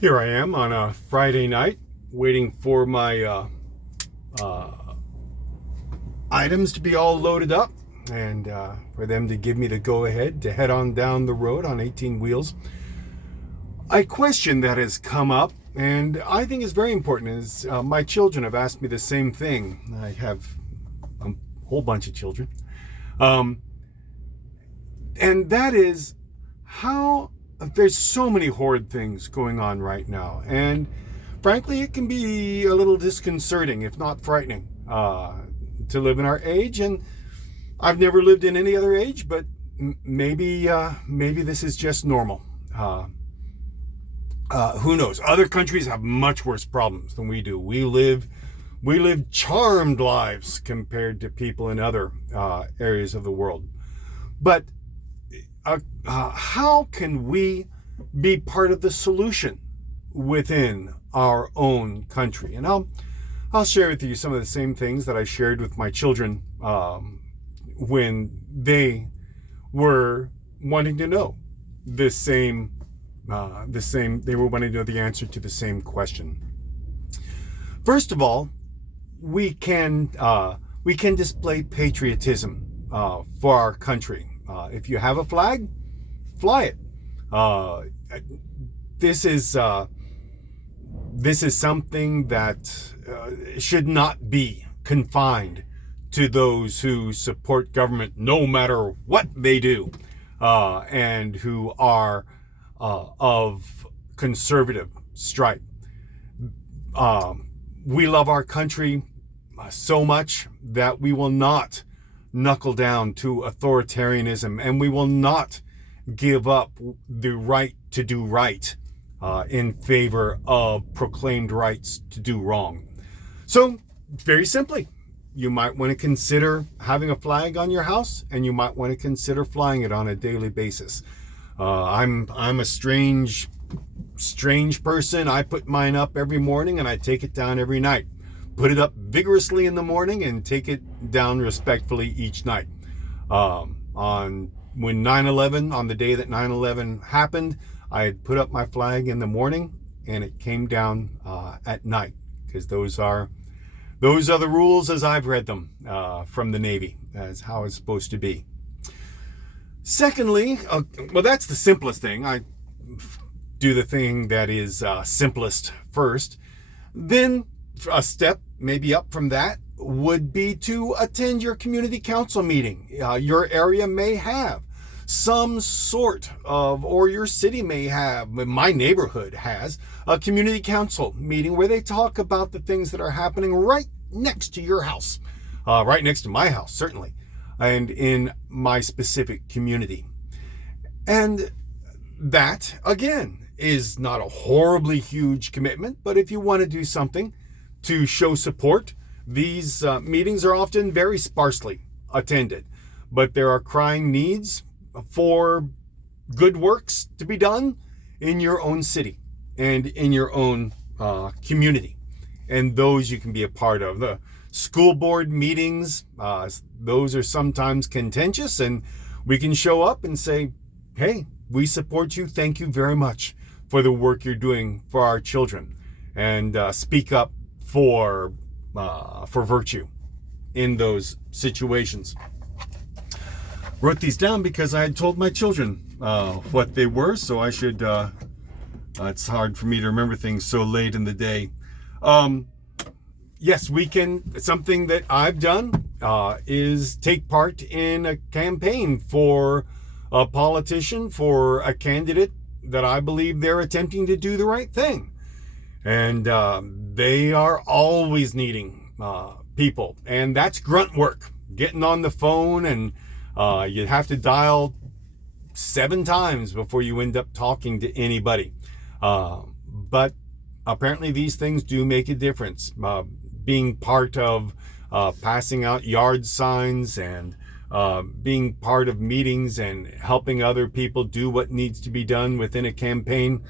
Here I am on a Friday night waiting for my uh, items to be all loaded up and for them to give me the go ahead to head on down the road on 18 wheels. A question that has come up and I think is very important is my children have asked me the same thing. I have a whole bunch of children. Um, and that is how there's so many horrid things going on right now. And frankly, it can be a little disconcerting, if not frightening, to live in our age. And I've never lived in any other age, but maybe this is just normal. Who knows? Other countries have much worse problems than we do. We live charmed lives compared to people in other areas of the world. But how can we be part of the solution within our own country? And I'll share with you some of the same things that I shared with my children when they were wanting to know the same. They were wanting to know the answer to the same question. First of all, we can display patriotism for our country. If you have a flag, fly it. This is something that should not be confined to those who support government, no matter what they do, and who are of conservative stripe. We love our country so much that we will not knuckle down to authoritarianism, and we will not give up the right to do right in favor of proclaimed rights to do wrong. So, very simply, you might want to consider having a flag on your house, and you might want to consider flying it on a daily basis. I'm a strange person. I put mine up every morning and I take it down every night. Put it up vigorously in the morning and take it down respectfully each night. On the day that 9/11 happened, I had put up my flag in the morning and it came down at night, because those are the rules as I've read them from the Navy, as how it's supposed to be. Secondly, well, that's the simplest thing. I do the thing that is simplest first. Then a step maybe up from that would be to attend your community council meeting. Your area may have some sort of, or your city may have, my neighborhood has, a community council meeting where they talk about the things that are happening right next to your house, right next to my house, certainly, and in my specific community. And that, again, is not a horribly huge commitment, but if you want to do something to show support, these meetings are often very sparsely attended, but there are crying needs for good works to be done in your own city and in your own community. And those you can be a part of. The school board meetings, those are sometimes contentious, and we can show up and say, hey, we support you. Thank you very much for the work you're doing for our children, and speak up for virtue in those situations. Wrote these down because I had told my children what they were, so I should, it's hard for me to remember things so late in the day. Yes, something that I've done is take part in a campaign for a politician, for a candidate that I believe they're attempting to do the right thing. And they are always needing people. And that's grunt work. Getting on the phone, and you have to dial 7 times before you end up talking to anybody. But apparently these things do make a difference. Being part of passing out yard signs, and being part of meetings and helping other people do what needs to be done within a campaign.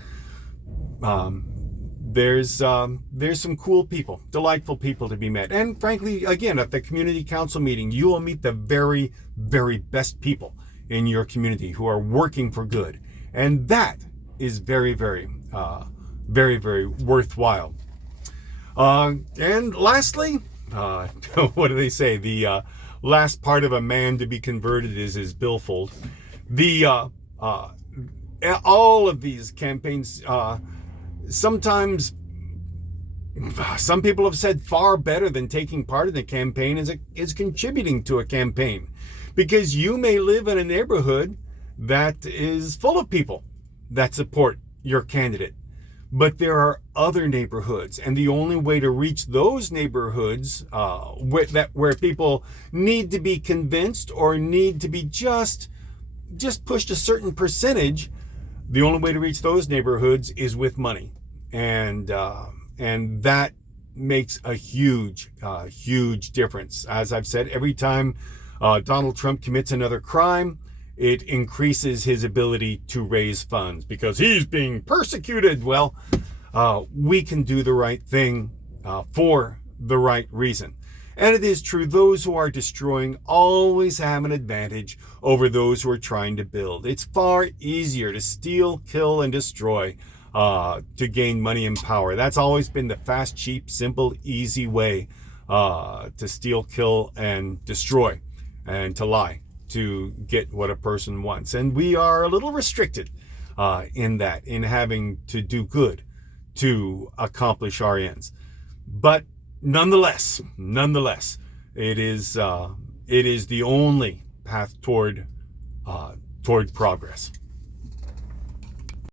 There's some cool people, delightful people to be met. And frankly, again, at the community council meeting, you will meet the very, very best people in your community who are working for good. And that is very, very very, very worthwhile. And lastly, what do they say? The last part of a man to be converted is his billfold. All of these campaigns, sometimes some people have said far better than taking part in the campaign is contributing to a campaign, because you may live in a neighborhood that is full of people that support your candidate, but there are other neighborhoods, and the only way to reach those neighborhoods where people need to be convinced or need to be just pushed a certain percentage, the only way to reach those neighborhoods is with money. And that makes a huge difference. As I've said, every time Donald Trump commits another crime, it increases his ability to raise funds because he's being persecuted. Well, we can do the right thing for the right reason. And it is true, those who are destroying always have an advantage over those who are trying to build. It's far easier to steal, kill, and destroy to gain money and power. That's always been the fast, cheap, simple, easy way to steal, kill, and destroy, and to lie to get what a person wants. And we are a little restricted in having to do good to accomplish our ends. But nonetheless, it is the only path toward progress.